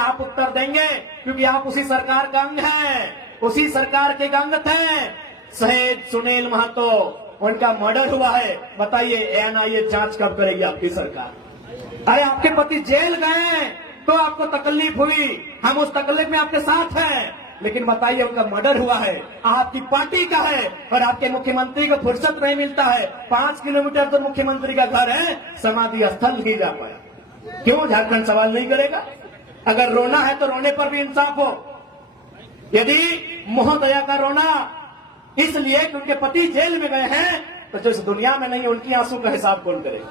क्या आप उत्तर देंगे? क्योंकि आप उसी सरकार का अंग हैं, उसी सरकार के अंग थे। शहीद सुनील महतो, उनका मर्डर हुआ है। बताइए एनआईए जांच कब करेगी आपकी सरकार? अरे आपके पति जेल गए तो आपको तकलीफ हुई, हम उस तकलीफ में आपके साथ हैं, लेकिन बताइए उनका मर्डर हुआ है, आपकी पार्टी का है, और आपके मुख्यमंत्री को फुर्सत नहीं मिलता है। 5 किलोमीटर तो मुख्यमंत्री का घर है, समाधि स्थल नहीं जा पाया। क्यों झारखंड सवाल नहीं करेगा? अगर रोना है तो रोने पर भी इंसाफ हो। यदि महोदया का रोना इसलिए कि उनके पति जेल में गए हैं, तो जो इस दुनिया में नहीं, उनकी आंसू का हिसाब कौन करेगा?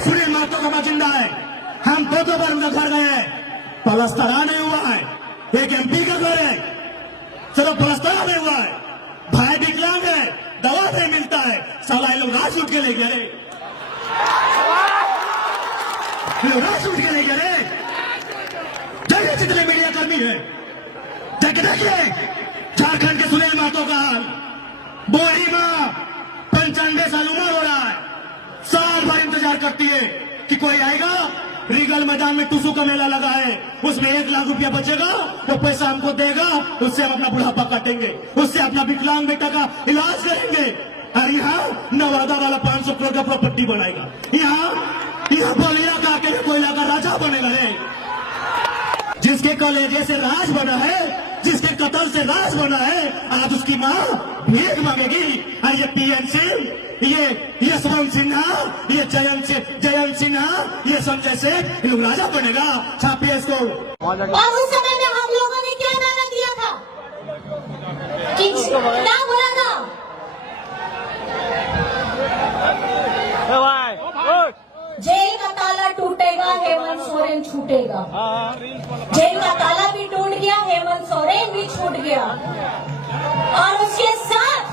सुनील महतो का जिंदा है। हम दो बार उनका घर गए हैं, पलस्तरा नहीं हुआ है। एक एमपी का घर है, चलो पलस्तरा नहीं हुआ है। भाई विकलांग है, दवा नहीं मिलता है, साला ये लोग राज उठ के ले गए, राज उठ के ले गए। जगह जितने मीडिया कर्मी है, देखिए झारखंड के सुनील महतो का हाल। बोरी मां 95 साल उम्र हो रहा है, साल भर इंतजार करती है कि कोई आएगा। रीगल मैदान में टुसू का मेला लगा है, उसमें 1 लाख रुपया बचेगा, वो पैसा हमको देगा, उससे हम अपना बुढ़ापा काटेंगे, उससे अपना विकलांग बेटा का इलाज करेंगे। और यहाँ नवादा वाला 500 करोड़ का प्रॉपर्टी बनाएगा। यहाँ बलिया का अकेले कोयला का राजा बनेगा रे। जिसके कलेजे से राज बना है, जिसके कत्ल से राज बना है, आज उसकी माँ भीख मांगेगी। और ये पीएन सिंह, ये यशवंत सिन्हा, ये जयंत सिन्हा, ये संजय सेठ, ये लोग राजा बनेगा। छापिए इसको। और उस समय में हम लोगों ने क्या नारा दिया था? क्या बोला था? जेल का ताला टूटेगा, हेमंत सोरेन छूटेगा। जेल का ताला भी टूट गया, हेमंत सोरेन भी छूट गया। और उसके साथ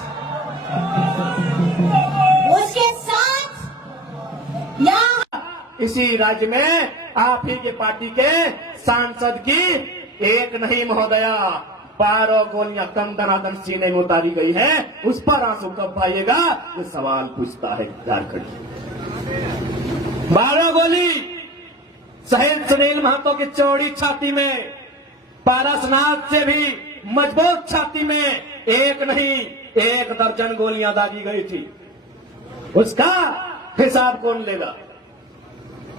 इसी राज्य में आप ही के पार्टी के सांसद की एक नहीं महोदया 12 गोलियां कम दनादन सीने में उतारी गई है। उस पर आंसू कब आएगा? ये सवाल पूछता है झारखंड। 12 गोली शहीद सुनील महतो की चौड़ी छाती में, पारसनाथ से भी मजबूत छाती में एक नहीं 1 दर्जन गोलियां दागी गई थी। उसका हिसाब कौन लेगा?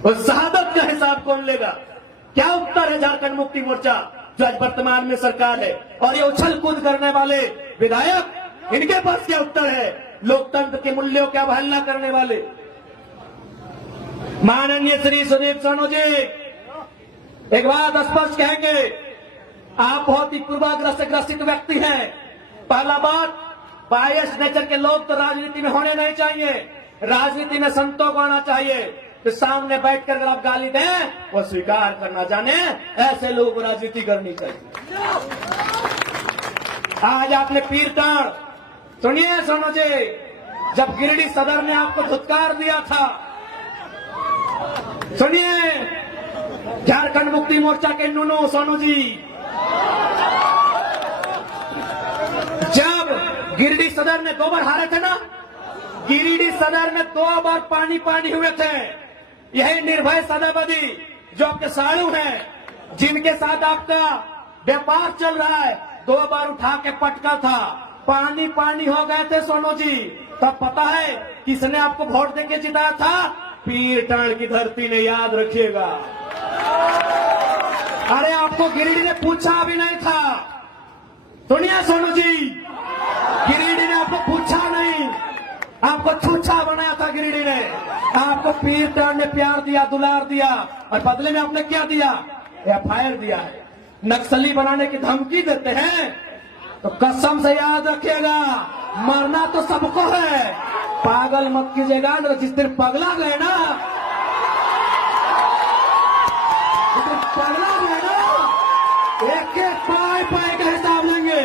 उस शहादत का हिसाब कौन लेगा? क्या उत्तर है झारखंड मुक्ति मोर्चा जो आज वर्तमान में सरकार है, और ये उछल कूद करने वाले विधायक, इनके पास क्या उत्तर है? लोकतंत्र के मूल्यों की अवहेलना करने वाले माननीय श्री सुदीप सोनू जी, एक बात स्पष्ट कहेंगे, आप बहुत ही पूर्वाग्रह से ग्रसित व्यक्ति हैं। पहला बात, बायस नेचर के लोग तो राजनीति में होने नहीं चाहिए। राजनीति में संतों को आना चाहिए। तो सामने बैठकर अगर आप गाली दें, वो स्वीकार करना जाने, ऐसे लोगों को राजनीति करनी चाहिए। आज आपने पीर टाण, सुनिए सोनू जी, जब गिरिडीह सदर ने आपको धुतकार दिया था, सुनिए झारखंड मुक्ति मोर्चा के नूनू सोनू जी, जब गिरिडीह सदर ने 2 बार हारे थे ना, गिरिडीह सदर में 2 बार पानी हुए थे। यही निर्भय सदाबदी जो आपके साड़ू हैं, जिनके साथ आपका व्यापार चल रहा है, 2 बार उठा के पटका था, पानी हो गए थे सोनू जी। तब पता है किसने आपको वोट देके जिताया था? पीर टाण की धरती ने, याद रखिएगा। अरे आपको गिरिडीह ने पूछा भी नहीं था। सुनिए सोनू जी, गिरिडीह ने आपको पूछा नहीं, आपको छूछा बनाया था गिरिडीह ने। आपको पीर टाण ने प्यार दिया, दुलार दिया, और बदले में आपने क्या दिया? एफआईआर दिया है। नक्सली बनाने की धमकी देते हैं तो कसम से याद रखिएगा, मरना तो सबको है, पागल मत कीजिएगा। जिस दिन पगला गए ना, एक पाए का हिसाब लेंगे।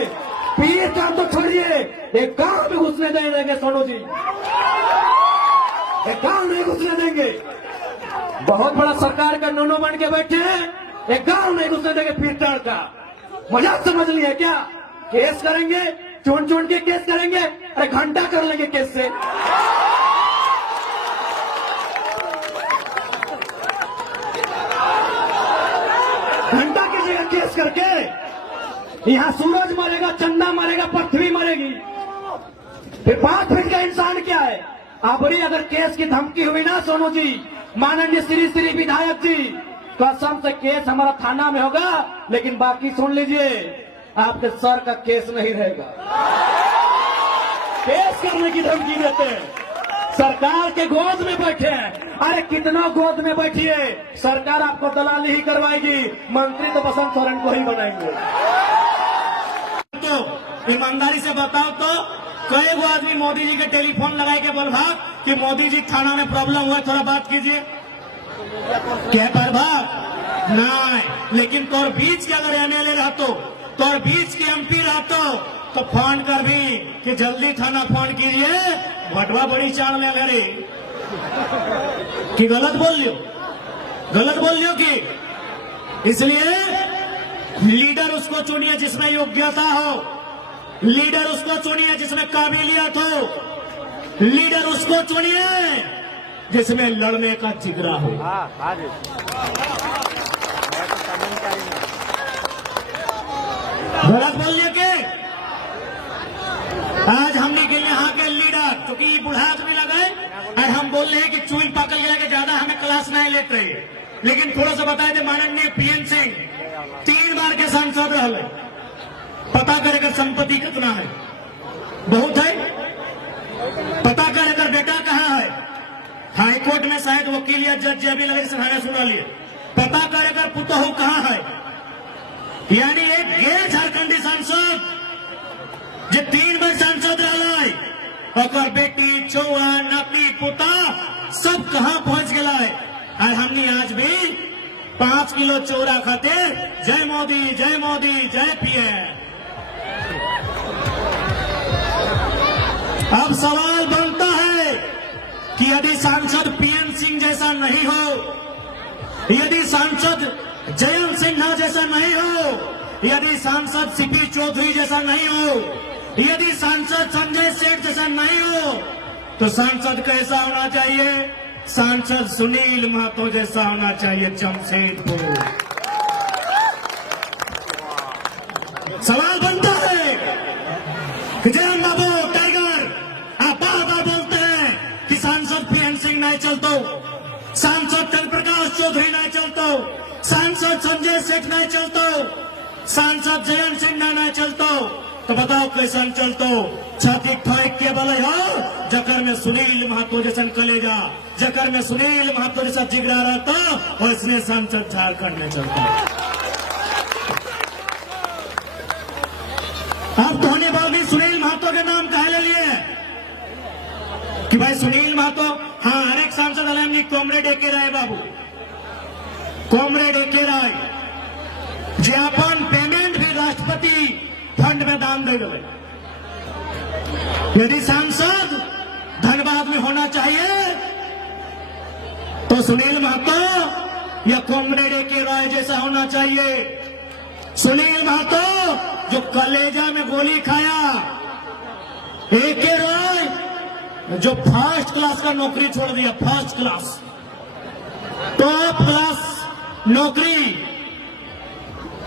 पीर टाण तो छोड़िए, एक गांव में घुसने नहीं देंगे सोनू जी, एक गांव नहीं घुसने देंगे। बहुत बड़ा सरकार का नूनू बन के बैठे हैं, एक गांव नहीं घुसने देंगे पीर टाण का। मजाक समझ लिया क्या? केस करेंगे, चुन के केस करेंगे, अरे घंटा कर लेंगे केस से। केस करके यहाँ सूरज मरेगा, चंदा मरेगा, पृथ्वी मरेगी, फिर 5 फीट का इंसान क्या है? अबरी अगर केस की धमकी हुई ना सोनू जी, माननीय श्री विधायक जी, कसम से केस हमारा थाना में होगा, लेकिन बाकी सुन लीजिए, आपके सर का केस नहीं रहेगा। केस करने की धमकी देते हैं, सरकार के गोद में बैठे हैं। अरे कितना गोद में बैठिए, सरकार आपको दलाली ही करवाएगी, मंत्री तो बसंत सोरेन को ही बनाएंगे। तो ईमानदारी से बताओ तो कई गो आदमी मोदी जी के टेलीफोन लगाए के बोल भाग कि मोदी जी थाना में प्रॉब्लम हुआ, थोड़ा बात कीजिए, क्या पर भाग नहीं। लेकिन तोर बीच के अगर एमएलए रहतो, तोर बीच के एमपी रहतो, तो फोन कर भी कि जल्दी थाना फोन कीजिए, भटवा बड़ी चाल ले घरे कि गलत बोल लियो, गलत बोल लियो कि। इसलिए लीडर उसको चुनिए जिसमें योग्यता हो, लीडर उसको चुनिए जिसमें काबिलियत हो, लीडर उसको चुनिए जिसमें लड़ने का जिगरा हो। गलत बोलिए के आज हमने के यहाँ के लीडर, क्योंकि बुढ़ा आदमी लगे और हम बोल रहे हैं कि चूल पकड़ गया कि ज्यादा हमें क्लास नहीं लेते रहे, लेकिन थोड़ा सा बताए थे माननीय पीएन सिंह 3 बार के सांसद रहे, पता करेगा संपत्ति कितना है, बहुत है, पता करेगा बेटा कहाँ है, हाईकोर्ट में शायद वकील या जज भी लगे सहारा सुना लिए, पता करेगा पुतहू कहाँ है। यानी एक गैर झारखंडी सांसद जो 3 बार सांसद रहा, और बेटी चौआ नाती पुता सब कहाँ पहुंच गया है। और हमने आज भी 5 किलो चौरा खातिर जय मोदी जय मोदी जय पीएम। अब सवाल बनता है कि यदि सांसद पीएन सिंह जैसा नहीं हो, यदि सांसद जयंत सिन्हा जैसा नहीं हो, यदि सांसद सीपी चौधरी जैसा नहीं हो, यदि सांसद संजय सेठ जैसा नहीं हो, तो सांसद कैसा होना चाहिए? सांसद सुनील महतो जैसा होना चाहिए जमशेदपुर। सवाल बनता है कि जयंत बाबू टाइगर आप बार बोलते हैं कि सांसद पीएन सिंह नहीं चलतो, सांसद चंद्र प्रकाश चौधरी नहीं चलतो, सांसद संजय सेठ नहीं चलतो, सांसद जयंत सिन्हा नहीं चलतो, तो बताओ कैसन चलतो? छाती ठोक के बोले हो जकर में सुनील महतो जैसन कलेजा, जकर में सुनील महतो जैसा जिगरा रहता, और इसमें सांसद झारखंड में चलता। अब धोने वाली सुनील महतो के नाम कहे ले लिए कि भाई सुनील महतो, हाँ हर एक सांसद अलग कॉमरेड एके रहे बाबू, कॉमरेड एके रहे जे अपन पेमेंट भी राष्ट्रपति फंड में दान दे गए। यदि सांसद धनबाद में होना चाहिए तो सुनील महतो या कॉमरेड एके रॉय जैसा होना चाहिए। सुनील महतो जो कलेजा में गोली खाया, एके रॉय जो फर्स्ट क्लास का नौकरी छोड़ दिया, फर्स्ट क्लास टॉप क्लास नौकरी,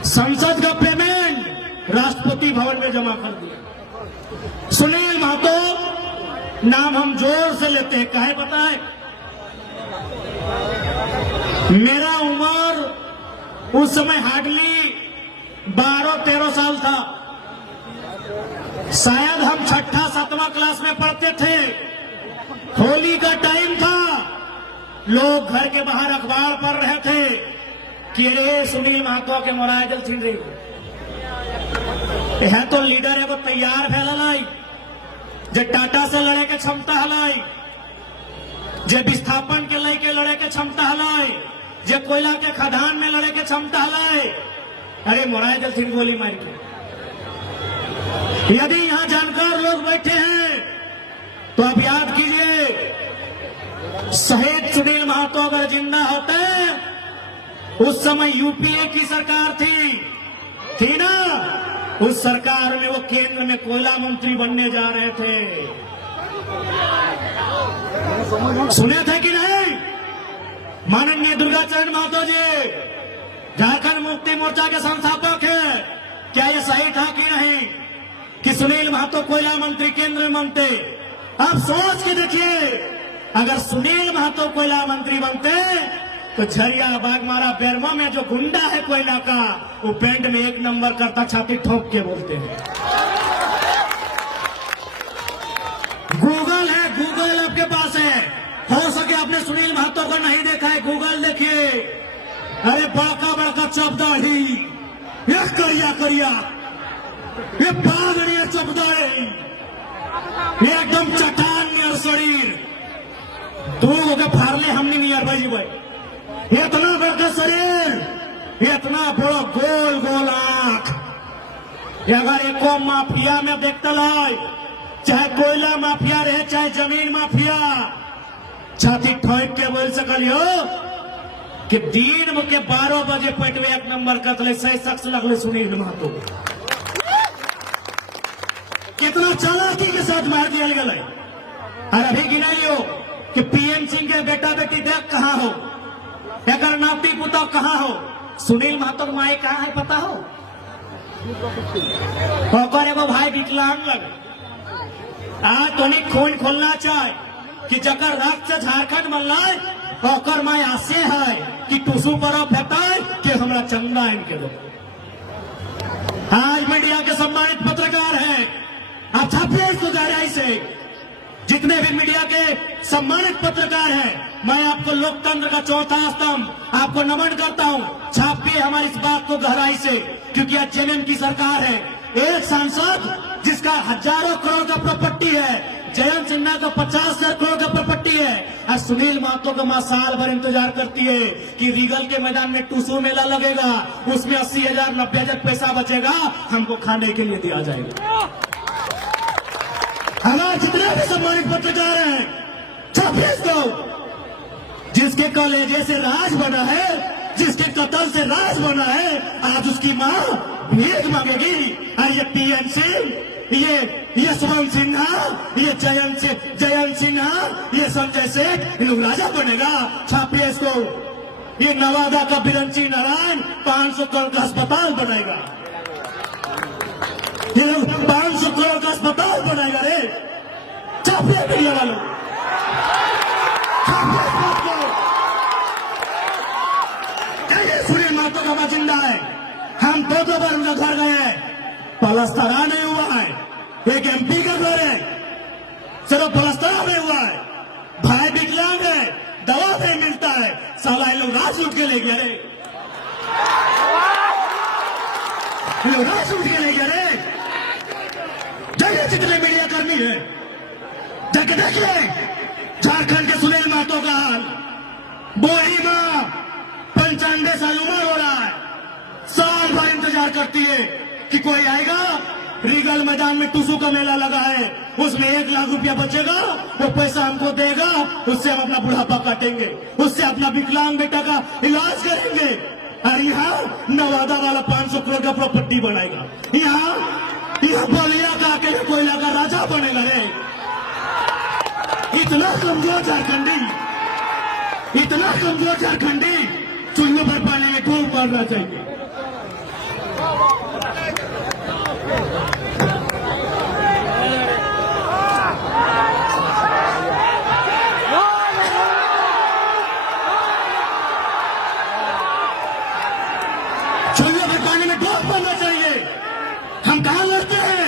संसद का पेमेंट राष्ट्रपति भवन में जमा कर दिया। सुनील महतो नाम हम जोर से लेते हैं, काहे पता है? मेरा उम्र उस समय हार्डली 12-13 साल था, शायद हम 6ठी-7वीं क्लास में पढ़ते थे। होली का टाइम था, लोग घर के बाहर अखबार पढ़ रहे थे कि अरे सुनील महतो के मोराय जल छिन रही है, तो लीडर एगो तैयार फैलाई जे टाटा से लड़े के क्षमता हलाई, जे विस्थापन के लेके लड़े के क्षमता हलाई, जे कोयला के खदान में लड़े के क्षमता हलाई। अरे मोराय जल छिन गोली मार के। यदि यहां जानकार लोग बैठे हैं तो आप याद कीजिए, शहीद सुनील महतो अगर जिंदा होते, उस समय यूपीए की सरकार थी ना, उस सरकार में वो केंद्र में कोयला मंत्री बनने जा रहे थे। सुने थे कि नहीं? माननीय दुर्गाचरण महतो जी झारखंड मुक्ति मोर्चा के संस्थापक हैं। क्या ये सही था कि नहीं कि सुनील महतो कोयला मंत्री केंद्र मंत्री? अब सोच के देखिए, अगर सुनील महतो कोयला मंत्री बनते तो झरिया बागमारा बेरमा में जो गुंडा है कोयला का, वो पेंट में 1 नंबर करता, छाती ठोक के बोलते हैं। गूगल है, गूगल आपके पास है, हो सके आपने सुनील महतो को नहीं देखा है, गूगल देखिए। अरे बड़का बड़का चपदाढ़ी, ये करिया करिया, ये बागड़िया चपदाढ़ी, ये एकदम चट्टान नियर शरीर, तू होके फारले हमने नियर भाई, इतना बड़का शरीर, इतना बड़ा गोल गोल आंख। अगर एको माफिया में देखता लाई, चाहे कोयला माफिया रहे चाहे जमीन माफिया, छाती ठोक के बोल सकलियो कि दिन के 12 बजे पेटवे 1 नंबर करतले, सही शख्स लगले सुनील महतो। कितना चालाकी के साथ मार दिया गया। और अभी गिनाइयो कि पीएम सिंह के बेटा बेटी देख कहाँ हो, अगर नाती पुता कहाँ हो, सुनील महतो माए कहाँ है पता हो? और एगो भाई विकलांग लग, आज तो नहीं खून खोलना चाहे कि जकर रक्त से झारखंड बनला और माए आसे है कि टूसू पर भेटाए कि हमरा चंदा इनके दो। आज मीडिया के सम्मानित पत्रकार हैं, आप छापिए इसको जारी से, जितने भी मीडिया के सम्मानित पत्रकार हैं, मैं आपको लोकतंत्र का चौथा स्तंभ आपको नमन करता हूं। छापिए हमारी इस बात को गहराई से, क्योंकि आज जेएमएम की सरकार है। एक सांसद जिसका हजारों करोड़ का प्रॉपर्टी है, जयंत सिन्हा का 50,000 करोड़ का प्रॉपर्टी है, और सुनील महतो का मां साल भर इंतजार करती है कि रीगल के मैदान में टूसू मेला लगेगा, उसमें 80,000 90,000 पैसा बचेगा, हमको खाने के लिए दिया जाएगा। हमारे जितने भी सम्मानित पत्रकार हैं, छापिए इसको। जिसके कलेजे से राज बना है, जिसके कत्ल से राज बना है, आज उसकी मां भीख मांगेगी। और ये पीएन सिंह, ये यशवंत सिन्हा, ये जयंत सिन्हा, ये संजय सेठ, इन लोग राजा बनेगा। छापिए इसको। ये नवादा का बिरंची नारायण 500 करोड़ का अस्पताल बनाएगा, ये लोग 500 करोड़ का अस्पताल बनाएगा रे। छापिए मीडिया वालों, सुनील महतो का बाशिंदा है। हम 2 बार उनका घर गए हैं, पलस्तरा नहीं हुआ है। एक एमपी का घर है, सिर्फ पलस्तरा नहीं हुआ है। भाई विकलांग है, दवा नहीं मिलता है, साला ये लोग राज लूट के ले गया रे, ये लोग राज लूट के ले गया रे। जाइए जितने मीडिया कर्मी है, जाके देखिए झारखंड के सुनील महतो का हाल। बोरी मां 95 साल उम्र हो रहा है, साल भर इंतजार करती है कि कोई आएगा। रीगल मैदान में टूसू का मेला लगा है, उसमें 1 लाख रुपया बचेगा, वो पैसा हमको देगा, उससे हम अपना बुढ़ापा काटेंगे, उससे अपना विकलांग बेटा का इलाज करेंगे। और यहाँ नवादा वाला 500 करोड़ का प्रॉपर्टी बनाएगा, यहाँ बलिया का अकेले कोयला का राजा बनेगा रे। इतना कमजोर झारखंडी, इतना कमजोर झारखंडी, चुल्लू भर पानी में डूब मरना चाहिए। चुल्लू भर पानी में डूब मरना चाहिए। हम कहाँ लड़ते हैं?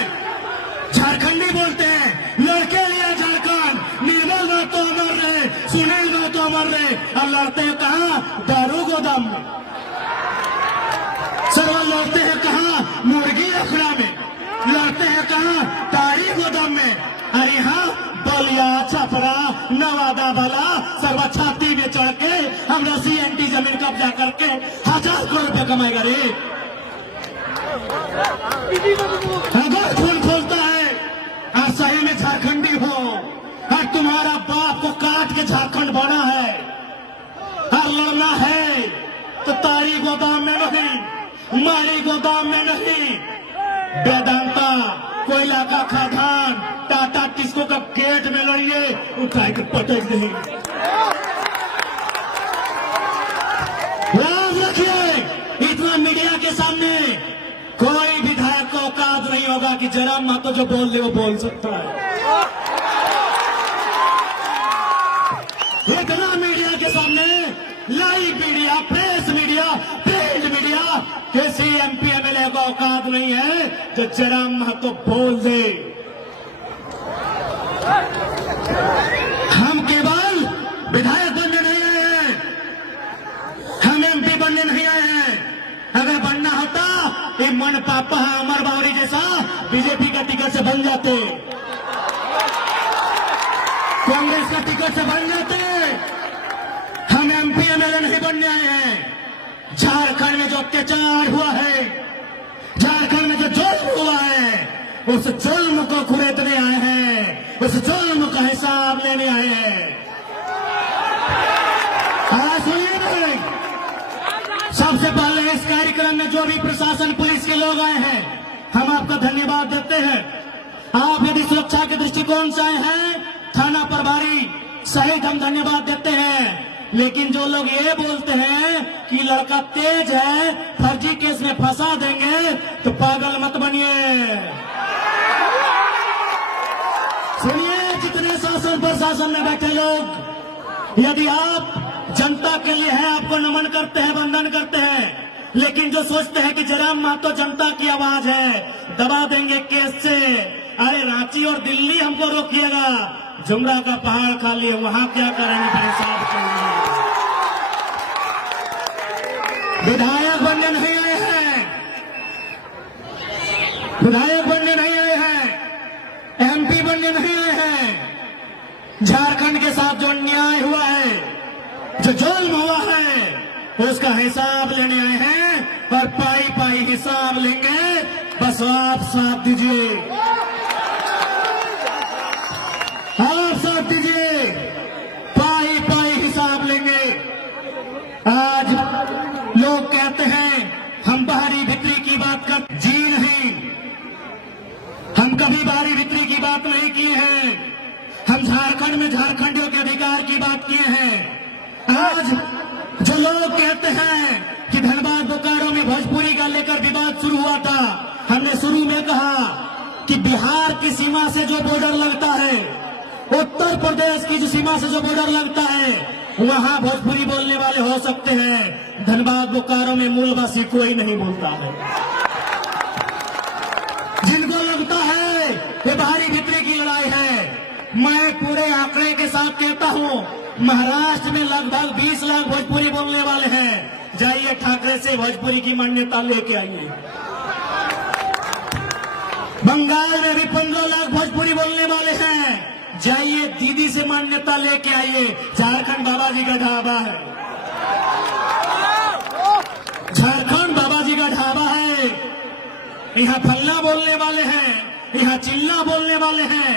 झारखंडी बोलते हैं, लड़के लिया झारखंड, निर्मल महतो अमर रहे, सुनील महतो अमर रहे। और लड़ते हैं कहाँ? दारू गोदाम में। सरवा लड़ते हैं कहाँ? मुर्गी अखड़ा में। लड़ते हैं कहाँ? तारी गोदाम में। और यहाँ बलिया छपरा नवादा वाला सरवा छाती में चढ़ के हमरा CNT जमीन कब्जा करके 1000 करोड़ रुपया कमाएगा रे। अगर खून खोलता है और सही में झारखंडी हो, और तुम्हारा बाप को काट के झारखंड बना है और लड़ना है, तो तारी गोदाम में नहीं, मारी गोदाम में नहीं, वेदांता कोयला का खदान टाटा टिस्को का गेट में लड़िए, उठाए के पटक नहीं। याद रखिए, इतना मीडिया जयराम महतो जो बोल दे वो बोल सकता है। इतना मीडिया के सामने, live media, press media, print media, किसी MP MLA को औकात नहीं है जो जयराम महतो बोल दे। हम केवल विधायक बनने नहीं आए हैं, हम MP बनने नहीं आए हैं। अगर बनना होता ये मन पापा अमर बावरी जैसा बीजेपी का टिकट से बन जाते, कांग्रेस का टिकट से बन जाते। हम MP MLA नहीं बनने आए हैं। झारखंड में जो अत्याचार हुआ है, झारखंड में जो जुल्म हुआ है, उस जुल्म को कुरेदने आए हैं, उस जुल्म का हिसाब लेने आए हैं। सुनिए नहीं, सबसे पहले इस कार्यक्रम में जो भी प्रशासन पुलिस के लोग आए हैं, हम आपका धन्यवाद देते हैं। आप यदि सुरक्षा के दृष्टिकोण से आए हैं, थाना प्रभारी सहित हम धन्यवाद देते हैं। लेकिन जो लोग ये बोलते हैं कि लड़का तेज है, फर्जी केस में फंसा देंगे, तो पागल मत बनिए। सुनिए, जितने शासन प्रशासन में बैठे लोग, यदि आप जनता के लिए है, आपको नमन करते हैं, वंदन करते हैं, लेकिन जो सोचते हैं कि जयराम महतो जनता की आवाज है, दबा देंगे केस से, अरे रांची और दिल्ली हमको रोकिएगा, जुमरा का पहाड़ खाली है, वहां क्या करेंगे फिर हिसाब करेंगे। विधायक बनने नहीं आए हैं, विधायक बनने नहीं आए हैं, MP बनने नहीं आए हैं। झारखंड के साथ जो अन्याय हुआ है, जो जुल्म हुआ है, उसका हिसाब लेने आए हैं और पाई पाई हिसाब लेंगे। बस आप साथ दीजिए, आप साथ दीजिए, पाई पाई हिसाब लेंगे। आज लोग कहते हैं हम बाहरी भीतरी की बात कर, जी नहीं, हम कभी बाहरी भीतरी की बात नहीं किए हैं। हम झारखंड में झारखंडियों के अधिकार की बात किए हैं। आज जो लोग कहते हैं कि धनबाद बोकारो में भोजपुरी का लेकर विवाद शुरू हुआ था, हमने शुरू में कहा कि बिहार की सीमा से जो बॉर्डर लगता है, उत्तर प्रदेश की जो सीमा से जो बॉर्डर लगता है, वहां भोजपुरी बोलने वाले हो सकते हैं, धनबाद बोकारो में मूलवासी कोई नहीं बोलता है। जिनको लगता है ये बाहरी भीतरी की लड़ाई है, मैं पूरे आंकड़े के साथ कहता हूं, महाराष्ट्र में लगभग 20 लाख भोजपुरी बोलने वाले हैं। जाइए ठाकरे से भोजपुरी की मान्यता लेके आइए। बंगाल में भी 15 लाख भोजपुरी बोलने वाले हैं। जाइए दीदी से मान्यता लेके आइए। झारखंड बाबा जी का ढाबा है, झारखंड बाबा जी का ढाबा है। यहाँ फल्ला बोलने वाले हैं, यहाँ चिल्ला बोलने वाले हैं।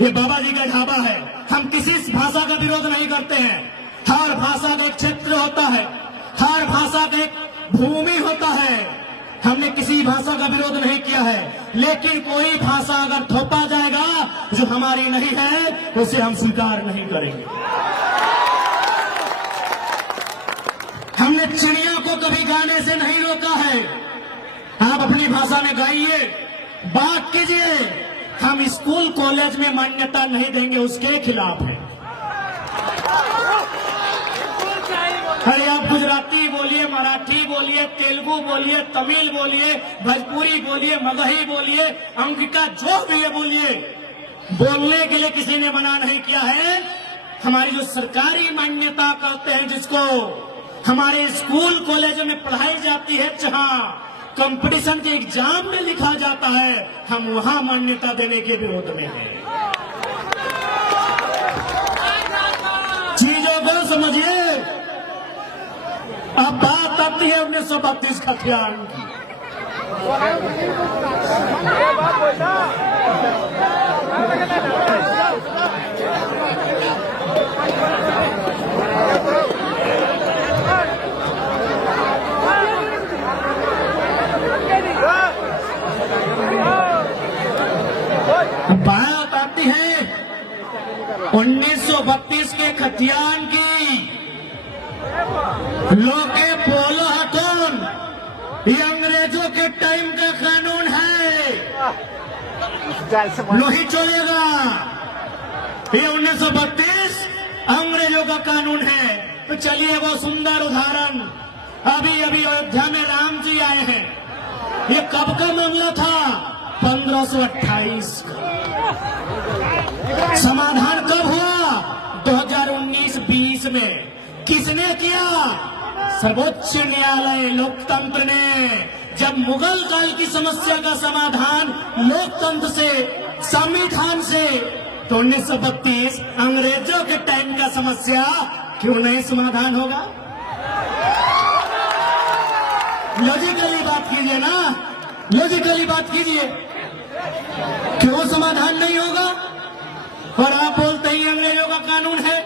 ये बाबा जी का ढाबा है। हम किसी भाषा का विरोध नहीं करते हैं। हर भाषा का एक क्षेत्र होता है, हर भाषा का एक भूमि होता है। हमने किसी भाषा का विरोध नहीं किया है, लेकिन कोई भाषा अगर थोपा जाएगा जो हमारी नहीं है, उसे हम स्वीकार नहीं करेंगे। हमने चिड़िया को कभी गाने से नहीं रोका है। आप अपनी भाषा में गाइए, बात कीजिए। हम स्कूल कॉलेज में मान्यता नहीं देंगे, उसके खिलाफ है। अरे आप गुजराती बोलिए, मराठी बोलिए, तेलुगु बोलिए, तमिल बोलिए, भोजपुरी बोलिए, मगही बोलिए, अंगिका जो भी है बोलिए, बोलने के लिए किसी ने मना नहीं किया है। हमारी जो सरकारी मान्यता कहते हैं, जिसको हमारे स्कूल कॉलेजों में पढ़ाई जाती है, जहां कंपटीशन के एग्जाम में लिखा जाता है, हम वहां मान्यता देने के विरोध में हैं। चीजों को समझिए। अब बात आती है 1932 खतियान की। बात आती है 1932 के खतियान की। लोके पोलो हथोन, ये अंग्रेजों के टाइम का कानून है। नहीं चलेगा। ये 1932 अंग्रेजों का कानून है। तो चलिए वो सुंदर उदाहरण, अभी अभी अयोध्या में राम जी आए हैं। ये कब का मामला था? 1528 का। समाधान कब हुआ? 2019-20 में। किसने किया? सर्वोच्च न्यायालय, लोकतंत्र ने। जब मुगल काल की समस्या का समाधान लोकतंत्र से, संविधान से, तो 1932 अंग्रेजों के टाइम का समस्या क्यों नहीं समाधान होगा? लॉजिकली बात कीजिए ना, लॉजिकली बात कीजिए, क्यों समाधान नहीं होगा? और आप बोलते ही अंग्रेजों का कानून है।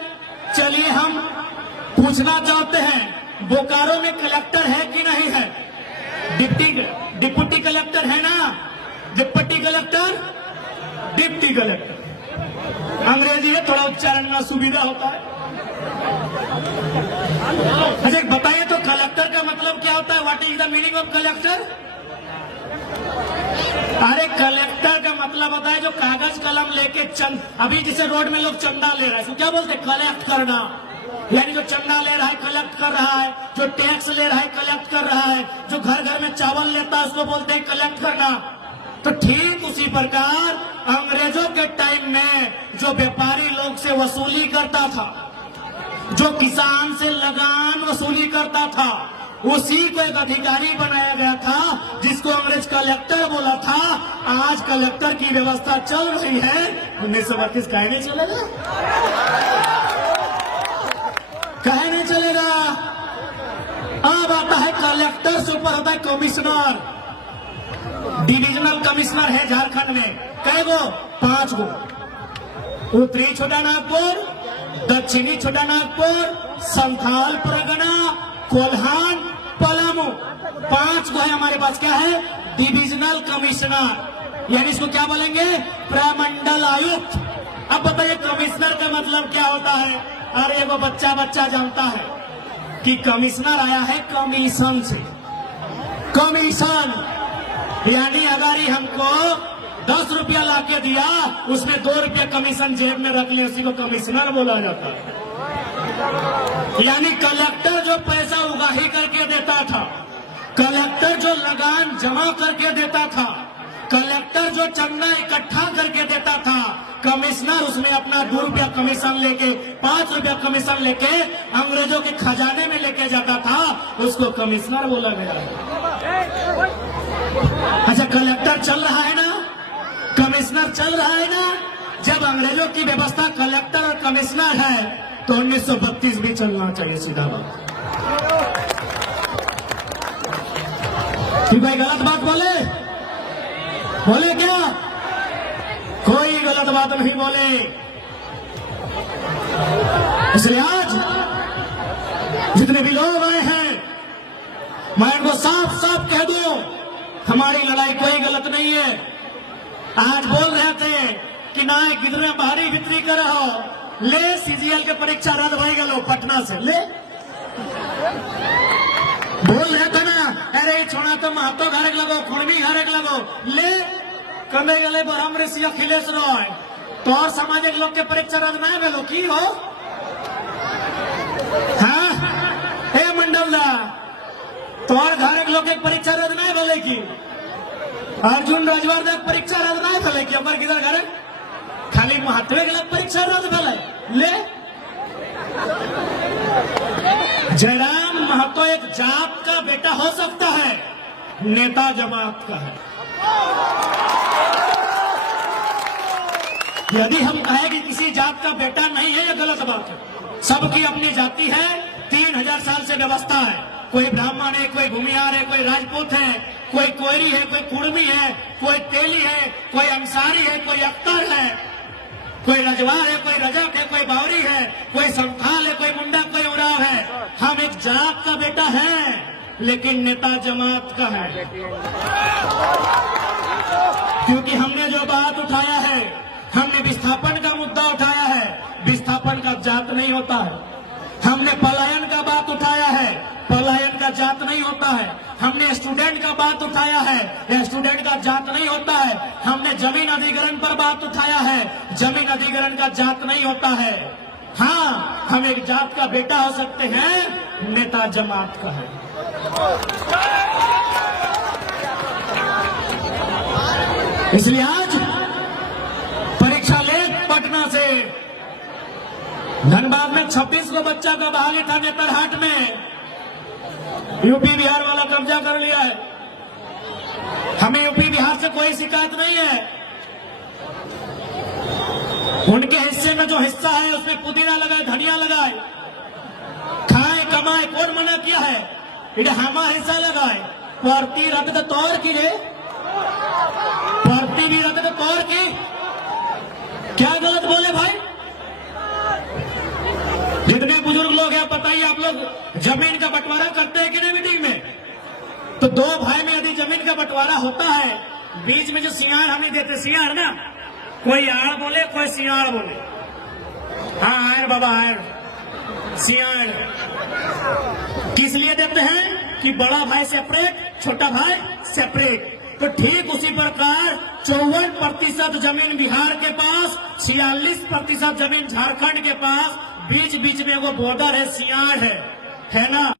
चलिए हम पूछना चाहते हैं, बोकारो में कलेक्टर है कि नहीं है? डिप्टी कलेक्टर है ना? Deputy collector, deputy collector. अंग्रेजी है, थोड़ा उच्चारण में सुविधा होता है। अच्छा बताइए तो कलेक्टर का मतलब क्या होता है? What is the meaning of collector? अरे कलेक्टर का मतलब होता है जो कागज कलम लेके अभी जैसे रोड में लोग चंदा ले रहा है, तो क्या बोलते हैं? कलेक्ट करना। यानी जो चंदा ले रहा है कलेक्ट कर रहा है, जो टैक्स ले रहा है कलेक्ट कर रहा है, जो घर घर में चावल लेता है उसको बोलते हैं कलेक्ट करना। तो ठीक उसी प्रकार अंग्रेजों के टाइम में जो व्यापारी लोग से वसूली करता था, जो किसान से लगान वसूली करता था, उसी को एक अधिकारी बनाया गया था, जिसको अंग्रेज कलेक्टर बोला था। आज कलेक्टर की व्यवस्था चल रही है, 1932 काहे नहीं चलेगा? काहे नहीं चलेगा? अब आता है कलेक्टर से ऊपर आता है कमिश्नर। डिविजनल कमिश्नर है झारखंड में, कै गो? 5 गो। उत्तरी छोटा नागपुर, दक्षिणी छोटा नागपुर, संथाल परगना, कोल्हान, पलामू, 5 गो है हमारे पास। क्या है? डिविजनल कमिश्नर, यानी इसको क्या बोलेंगे? प्रमंडल आयुक्त। अब बताइए कमिश्नर का मतलब क्या होता है? अरे वो बच्चा जानता है कि कमिश्नर आया है कमीशन से। कमीशन यानी अगर ही हमको 10 रुपया लाके दिया, उसमें 2 रुपया कमीशन जेब में रख लिया, उसी को कमिश्नर बोला जाता है। यानी कलेक्टर जो पैसा उगाही करके देता था, कलेक्टर जो लगान जमा करके देता था, कलेक्टर जो चंदा इकट्ठा करके देता था, कमिश्नर उसमें अपना 2 रुपया कमीशन लेके, 5 रुपया कमीशन लेके अंग्रेजों के खजाने में लेके जाता था, उसको कमिश्नर बोला गया। अच्छा कलेक्टर चल रहा है ना, कमिश्नर चल रहा है ना। जब अंग्रेजों की व्यवस्था कलेक्टर और कमिश्नर है, तो 1932 भी चलना चाहिए। सीधा बात कि भाई गलत बात बोले क्या? कोई गलत बात नहीं बोले। इसलिए आज जितने भी लोग आए हैं, मैं इनको साफ साफ कह दूं, हमारी लड़ाई कोई गलत नहीं है। आज बोल रहे थे कि ना कितने भारी बिक्री कर रहा हो, ले सीजीएल के परीक्षा रद्द भाई गलो पटना से ले। बोल रहे थे ना, अरे छोड़ा तो महतो घर लगो, खुड़मी घर लगो, ले कमे गले ब्रह्म ऋषि अखिलेश रॉय तो और सामाजिक लोग के परीक्षा रद्द ना गलो की हो? हाँ हे मंडलदा, तो और घर लोग के परीक्षा रद्द ना भले की? अर्जुन राजवर्धन परीक्षा रद्द ना भले की? अमर किधर घर खाली महत्व के परीक्षा रद्द भले ले। जयराम महतो एक जात का बेटा हो सकता है, नेता जमात का है। यदि हम कहें कि किसी जात का बेटा नहीं है, यह गलत बात है। सबकी अपनी जाति है, 3000 साल से व्यवस्था है। कोई ब्राह्मण है, कोई भूमिहार है, कोई राजपूत है, कोई कोयरी है, कोई कुर्मी है, कोई तेली है, कोई अंसारी है, कोई अख्तर है, कोई रजवार है, कोई रजक है, कोई बावरी है, कोई संथाल है, कोई मुंडा, कोई उराव है। हम एक जात का बेटा है, लेकिन नेता जमात का है। क्योंकि हमने जो बात उठाया है, हमने विस्थापन का मुद्दा उठाया है, विस्थापन का जात नहीं होता है। हमने पलायन का बात उठाया है, पलायन का का जात नहीं होता है। हमने स्टूडेंट का बात उठाया है, स्टूडेंट का जात नहीं होता है। हमने जमीन अधिग्रहण पर बात उठाया है, जमीन अधिग्रहण का जात नहीं होता है। हाँ, हम एक जात का बेटा हो सकते हैं, नेता जमात का है। इसलिए आज परीक्षा ले पटना से धनबाद में 26 को बच्चा का बहाली था, नेतरहाट में यूपी बिहार वाला कब्जा कर लिया है। हमें यूपी बिहार से कोई शिकायत नहीं है। उनके हिस्से में जो हिस्सा है उसमें पुदीना लगाए, धनिया लगाए, खाए कमाए, कौन मना किया है? इधर हमारा हिस्सा लगाए। प्रति रक्त तौर की रे, प्रति भी रक्त तौर की, क्या गलत बोले भाई? जितने बुजुर्ग लोग हैं बताइए, आप लोग जमीन का बंटवारा करते हैं कि नहीं मीटिंग में? तो दो भाई में यदि जमीन का बंटवारा होता है, बीच में जो सियार हमें देते, सियार ना, कोई आड़ बोले कोई सियार बोले। हाँ आयर बाबा आयर, सियार किस लिए देते हैं कि बड़ा भाई सेपरेट, छोटा भाई सेपरेट। तो ठीक उसी प्रकार 54% जमीन बिहार के पास, 46% जमीन झारखंड के पास, बीच बीच में वो बॉर्डर है, सियार है ना?